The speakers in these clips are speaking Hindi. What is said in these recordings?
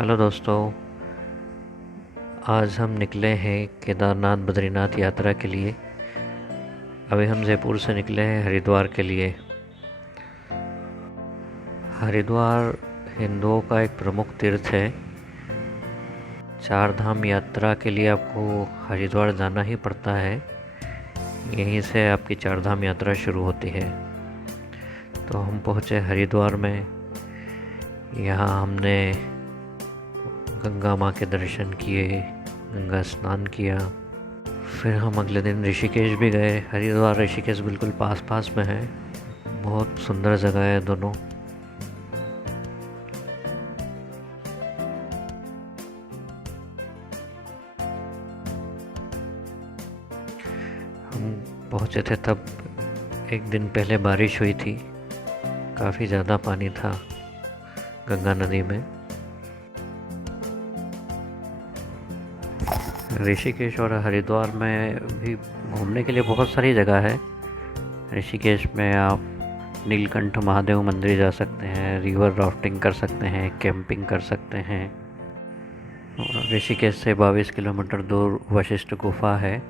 हेलो दोस्तों। आज हम निकले हैं केदारनाथ बद्रीनाथ यात्रा के लिए। अभी हम जयपुर से निकले हैं हरिद्वार के लिए। हरिद्वार हिंदुओं का एक प्रमुख तीर्थ है। चार धाम यात्रा के लिए आपको हरिद्वार जाना ही पड़ता है। यहीं से आपकी चार धाम यात्रा शुरू होती है। तो हम पहुँचे हरिद्वार में। यहाँ हमने गंगा माँ के दर्शन किए, गंगा स्नान किया। फिर हम अगले दिन ऋषिकेश भी गए। हरिद्वार ऋषिकेश बिल्कुल पास पास में है। बहुत सुंदर जगह है दोनों। हम पहुँचे थे तब एक दिन पहले बारिश हुई थी। काफ़ी ज़्यादा पानी था गंगा नदी में। ऋषिकेश और हरिद्वार में भी घूमने के लिए बहुत सारी जगह है। ऋषिकेश में आप नीलकंठ महादेव मंदिर जा सकते हैं, रिवर राफ्टिंग कर सकते हैं, कैंपिंग कर सकते हैं। और ऋषिकेश से 22 किलोमीटर दूर वशिष्ठ गुफा है,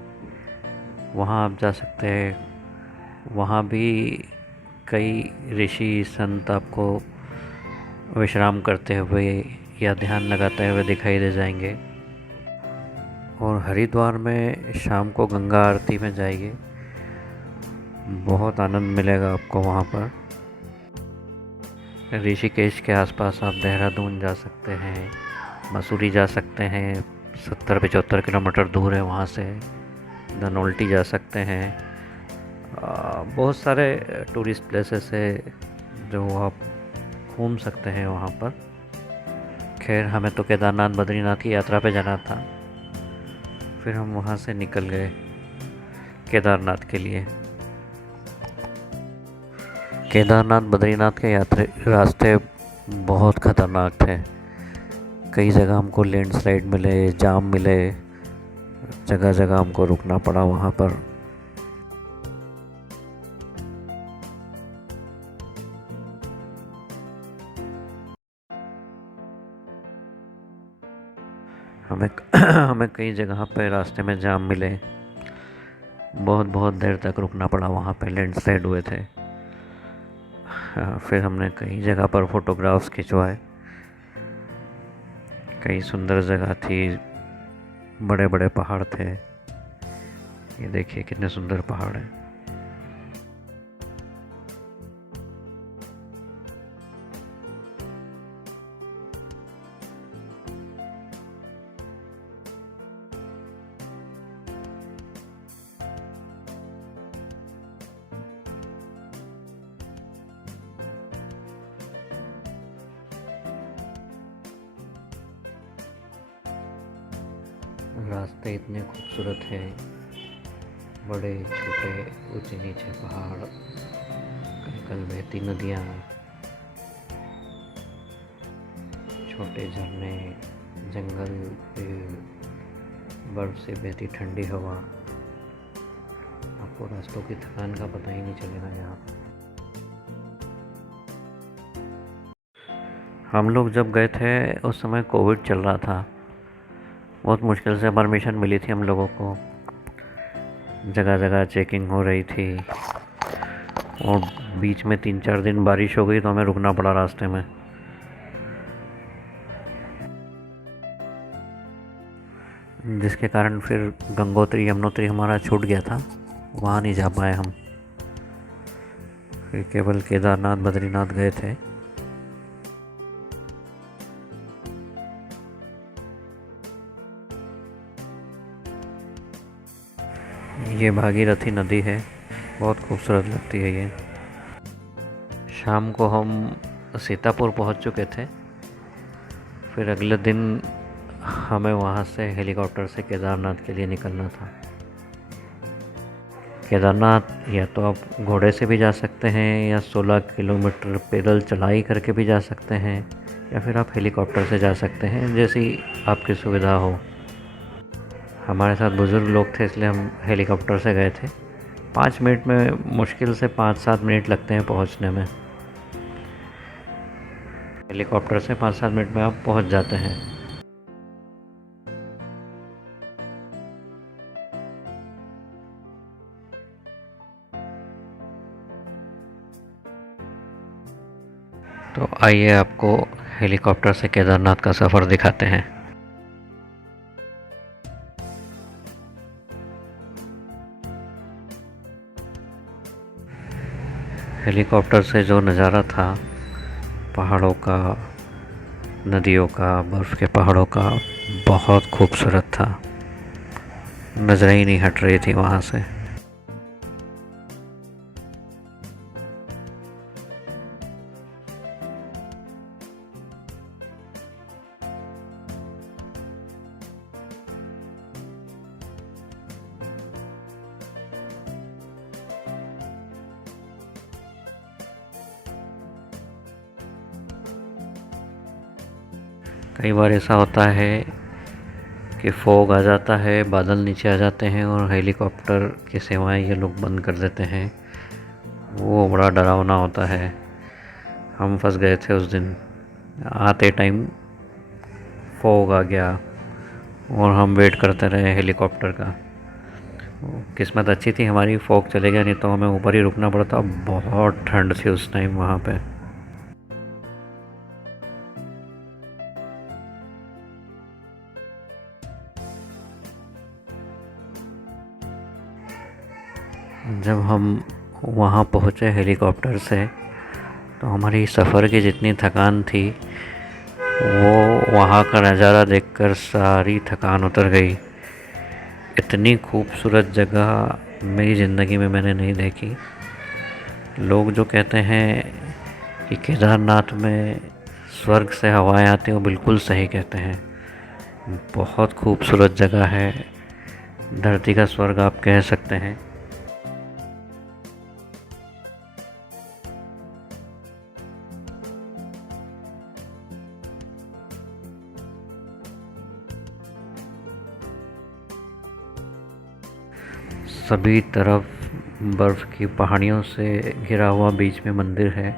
वहाँ आप जा सकते हैं। वहाँ भी कई ऋषि संत आपको विश्राम करते हुए या ध्यान लगाते हुए दिखाई दे जाएंगे। और हरिद्वार में शाम को गंगा आरती में जाइए, बहुत आनंद मिलेगा आपको वहाँ पर। ऋषिकेश के आसपास आप देहरादून जा सकते हैं, मसूरी जा सकते हैं, 70-75 किलोमीटर दूर है वहाँ से। धनौल्टी जा सकते हैं। बहुत सारे टूरिस्ट प्लेसेस है जो आप घूम सकते हैं वहाँ पर। खैर, हमें तो केदारनाथ बद्रीनाथ की यात्रा पे जाना था। फिर हम वहाँ से निकल गए केदारनाथ के लिए। केदारनाथ बद्रीनाथ के रास्ते बहुत ख़तरनाक थे। कई जगह हमको लैंडस्लाइड मिले, जाम मिले, जगह जगह हमको रुकना पड़ा वहाँ पर। हमें हमें कई जगह पे रास्ते में जाम मिले। बहुत बहुत देर तक रुकना पड़ा वहाँ पे, लैंडस्लाइड हुए थे। फिर हमने कई जगह पर फोटोग्राफ्स खिंचवाए। कई सुंदर जगह थी, बड़े बड़े पहाड़ थे। ये देखिए कितने सुंदर पहाड़ हैं। रास्ते इतने खूबसूरत हैं, बड़े छोटे ऊंचे नीचे पहाड़, कल बहती नदियाँ, छोटे झरने, जंगल, पेड़, बर्फ से बहती ठंडी हवा। आपको रास्तों की थकान का पता ही नहीं चलेगा यहाँ। हम लोग जब गए थे उस समय कोविड चल रहा था। बहुत मुश्किल से परमिशन मिली थी हम लोगों को। जगह जगह चेकिंग हो रही थी और बीच में 3-4 दिन बारिश हो गई तो हमें रुकना पड़ा रास्ते में। जिसके कारण फिर गंगोत्री यमुनोत्री हमारा छूट गया था, वहाँ नहीं जा पाए हम। फिर केवल केदारनाथ बद्रीनाथ गए थे। ये भागीरथी नदी है, बहुत खूबसूरत लगती है ये। शाम को हम सीतापुर पहुंच चुके थे। फिर अगले दिन हमें वहां से हेलीकॉप्टर से केदारनाथ के लिए निकलना था। केदारनाथ या तो आप घोड़े से भी जा सकते हैं, या 16 किलोमीटर पैदल चढ़ाई करके भी जा सकते हैं, या फिर आप हेलीकॉप्टर से जा सकते हैं, जैसी आपकी सुविधा हो। हमारे साथ बुज़ुर्ग लोग थे इसलिए हम हेलीकॉप्टर से गए थे। 5 मिनट में, मुश्किल से 5-7 मिनट लगते हैं पहुंचने में। हेलीकॉप्टर से 5-7 मिनट में आप पहुंच जाते हैं। तो आइए आपको हेलीकॉप्टर से केदारनाथ का सफ़र दिखाते हैं। हेलीकॉप्टर से जो नज़ारा था पहाड़ों का, नदियों का, बर्फ़ के पहाड़ों का, बहुत खूबसूरत था। नज़रें ही नहीं हट रही थी वहाँ से। कई बार ऐसा होता है कि फॉग आ जाता है, बादल नीचे आ जाते हैं और हेलीकॉप्टर की सेवाएं ये लोग बंद कर देते हैं। वो बड़ा डरावना होता है। हम फंस गए थे उस दिन। आते टाइम फॉग आ गया और हम वेट करते रहे हेलीकॉप्टर का। किस्मत अच्छी थी हमारी, फॉग चले गया, नहीं तो हमें ऊपर ही रुकना पड़ता। बहुत ठंड थी उस टाइम वहाँ पे। जब हम वहाँ पहुँचे हेलीकॉप्टर से, तो हमारी सफ़र की जितनी थकान थी वो वहाँ का नज़ारा देखकर सारी थकान उतर गई। इतनी खूबसूरत जगह मेरी ज़िंदगी में मैंने नहीं देखी। लोग जो कहते हैं कि केदारनाथ में स्वर्ग से हवाएं आती हैं, वो बिल्कुल सही कहते हैं। बहुत खूबसूरत जगह है, धरती का स्वर्ग आप कह सकते हैं। सभी तरफ बर्फ़ की पहाड़ियों से घिरा हुआ बीच में मंदिर है।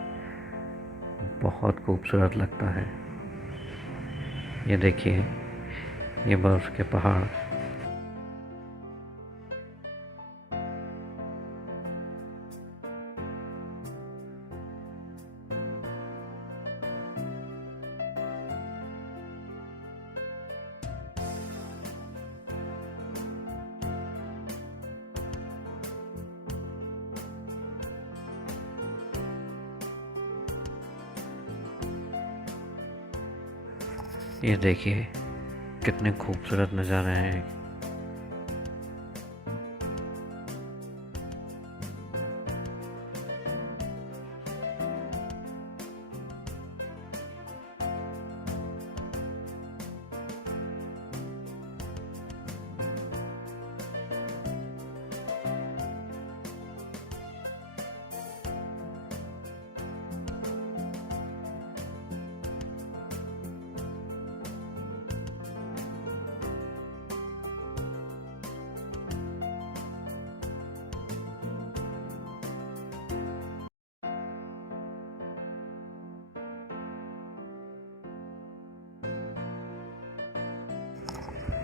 बहुत खूबसूरत लगता है। ये देखिए, ये बर्फ़ के पहाड़। ये देखिए कितने खूबसूरत नज़ारे हैं।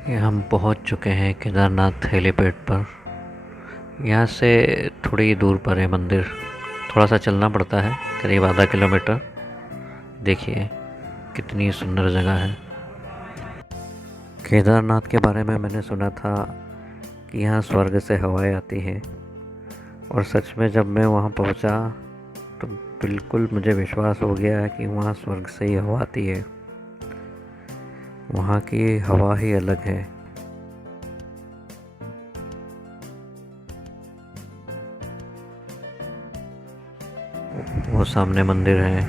ये हम पहुंच चुके हैं केदारनाथ हेलीपैड पर। यहाँ से थोड़ी दूर पर है मंदिर। थोड़ा सा चलना पड़ता है, करीब आधा किलोमीटर। देखिए कितनी सुंदर जगह है। केदारनाथ के बारे में मैंने सुना था कि यहाँ स्वर्ग से हवाएं आती हैं, और सच में जब मैं वहाँ पहुँचा तो बिल्कुल मुझे विश्वास हो गया कि वहाँ स्वर्ग से ही हवा आती है। वहाँ की हवा ही अलग है। वो सामने मंदिर है।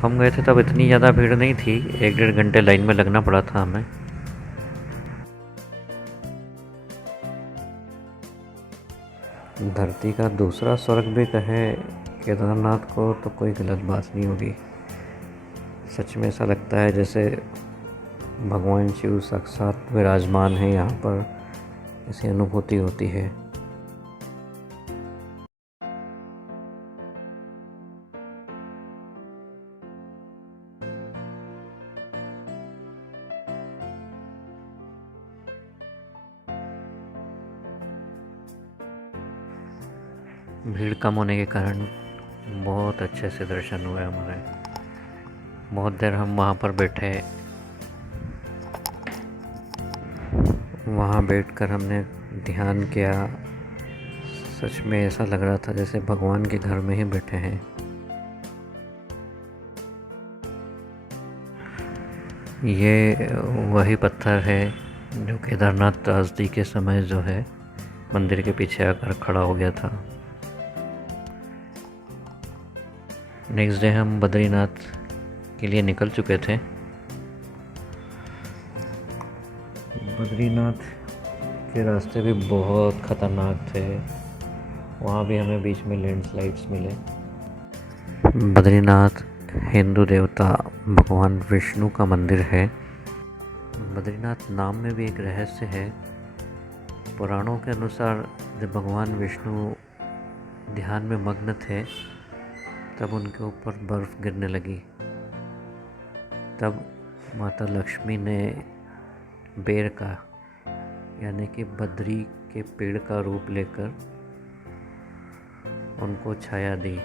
हम गए थे तब इतनी ज़्यादा भीड़ नहीं थी, 1-1.5 घंटे लाइन में लगना पड़ा था हमें। धरती का दूसरा स्वर्ग भी कहे केदारनाथ को तो कोई गलत बात नहीं होगी। सच में ऐसा लगता है जैसे भगवान शिव साक्षात विराजमान है यहाँ पर, ऐसी अनुभूति होती है। भीड़ कम होने के कारण बहुत अच्छे से दर्शन हुए हमारे। बहुत देर हम वहाँ पर बैठे। वहाँ बैठकर हमने ध्यान किया। सच में ऐसा लग रहा था जैसे भगवान के घर में ही बैठे हैं। ये वही पत्थर है जो केदारनाथ त्रासदी के समय जो है मंदिर के पीछे आकर खड़ा हो गया था। नेक्स्ट डे हम बद्रीनाथ के लिए निकल चुके थे। बद्रीनाथ के रास्ते भी बहुत ख़तरनाक थे। वहाँ भी हमें बीच में लैंडस्लाइड्स मिले। बद्रीनाथ हिंदू देवता भगवान विष्णु का मंदिर है। बद्रीनाथ नाम में भी एक रहस्य है। पुराणों के अनुसार जब भगवान विष्णु ध्यान में मग्न थे तब उनके ऊपर बर्फ़ गिरने लगी। तब माता लक्ष्मी ने बेर का यानी कि बद्री के पेड़ का रूप लेकर उनको छाया दी।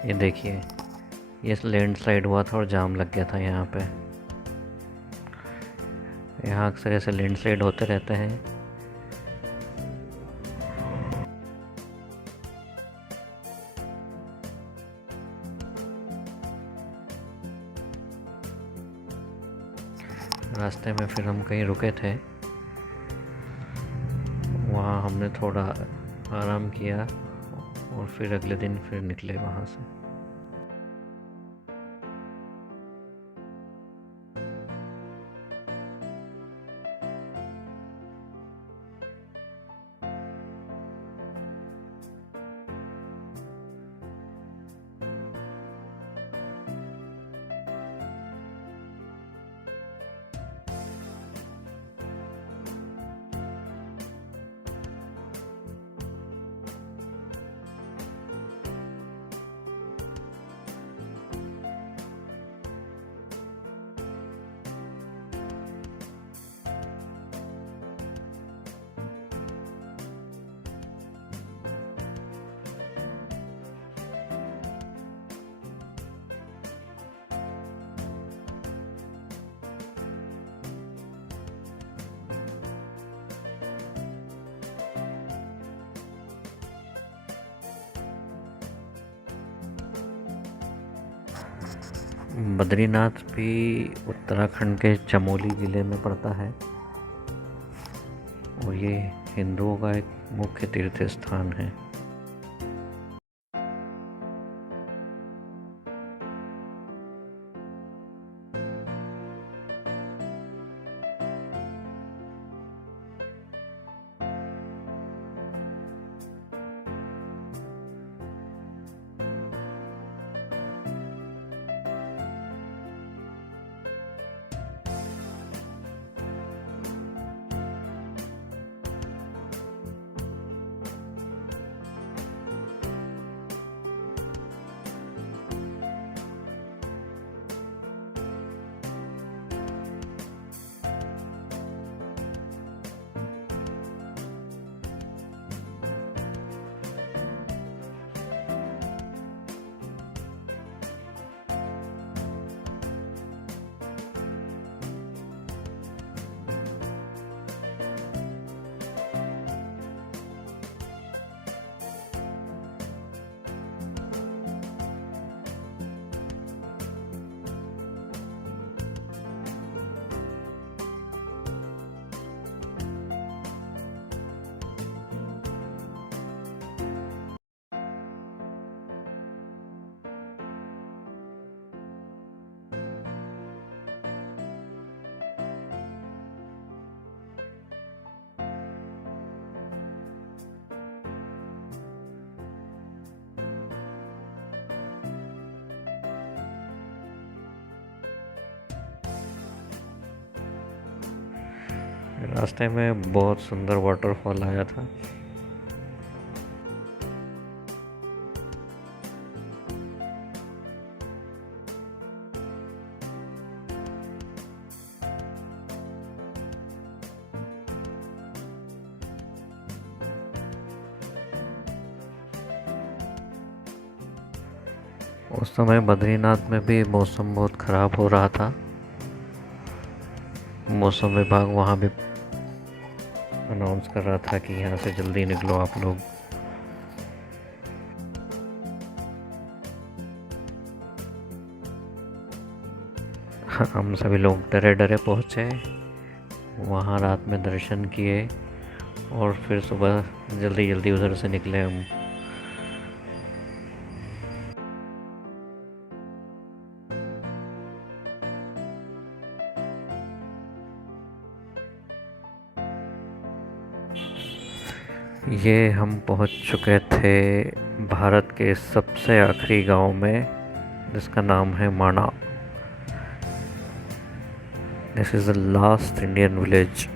ये देखिए, ये लैंडस्लाइड हुआ था और जाम लग गया था यहाँ पे। यहाँ अक्सर ऐसे लैंडस्लाइड होते रहते हैं। रास्ते में फिर हम कहीं रुके थे। वहाँ हमने थोड़ा आराम किया और फिर अगले दिन फिर निकले वहाँ से। बद्रीनाथ भी उत्तराखंड के चमोली ज़िले में पड़ता है और ये हिंदुओं का एक मुख्य तीर्थ स्थान है। रास्ते में बहुत सुंदर वाटरफॉल आया था। उस समय बद्रीनाथ में भी मौसम बहुत ख़राब हो रहा था। मौसम विभाग वहाँ भी अनाउंस कर रहा था कि यहाँ से जल्दी निकलो आप लोग। हम सभी लोग डरे डरे पहुँचे वहाँ, रात में दर्शन किए और फिर सुबह जल्दी जल्दी उधर से निकले हम। ये हम पहुंच चुके थे भारत के सबसे आखिरी गांव में, जिसका नाम है Mana. This is the last Indian village.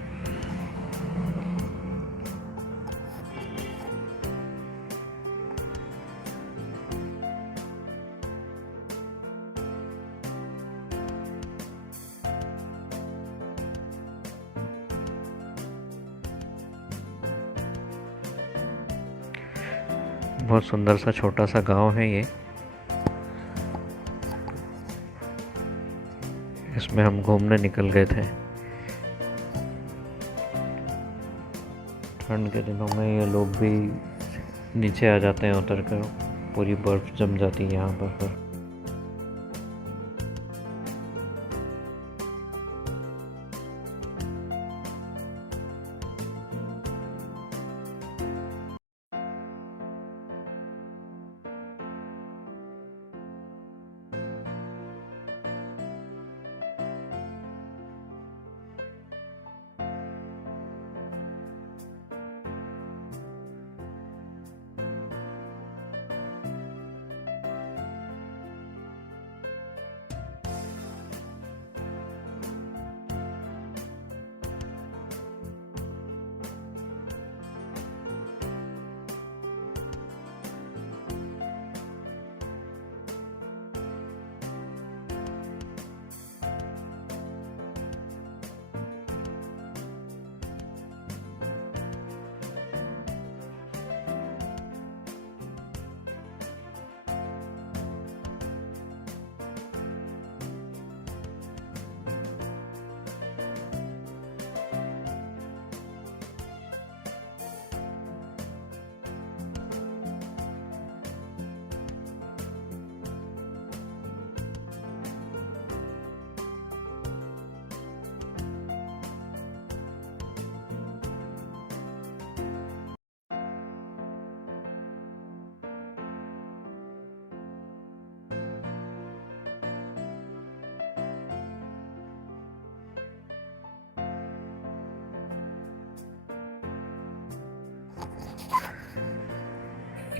बहुत सुंदर सा छोटा सा गांव है ये। इसमें हम घूमने निकल गए थे। ठंड के दिनों में ये लोग भी नीचे आ जाते हैं उतर कर, पूरी बर्फ़ जम जाती है यहाँ पर।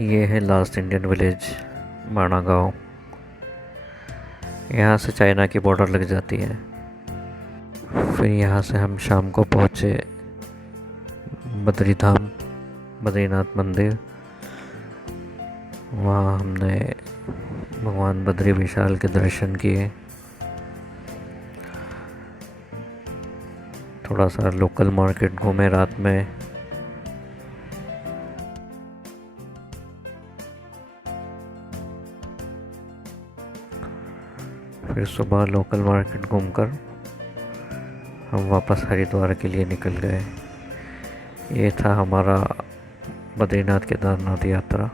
ये है लास्ट इंडियन विलेज माणा गाँव। यहाँ से चाइना की बॉर्डर लग जाती है। फिर यहाँ से हम शाम को पहुँचे बद्रीधाम, बद्रीनाथ मंदिर। वहाँ हमने भगवान बद्री विशाल के दर्शन किए। थोड़ा सा लोकल मार्केट घूमे रात में। फिर सुबह लोकल मार्केट घूमकर हम वापस हरिद्वार के लिए निकल गए। ये था हमारा बद्रीनाथ केदारनाथ यात्रा।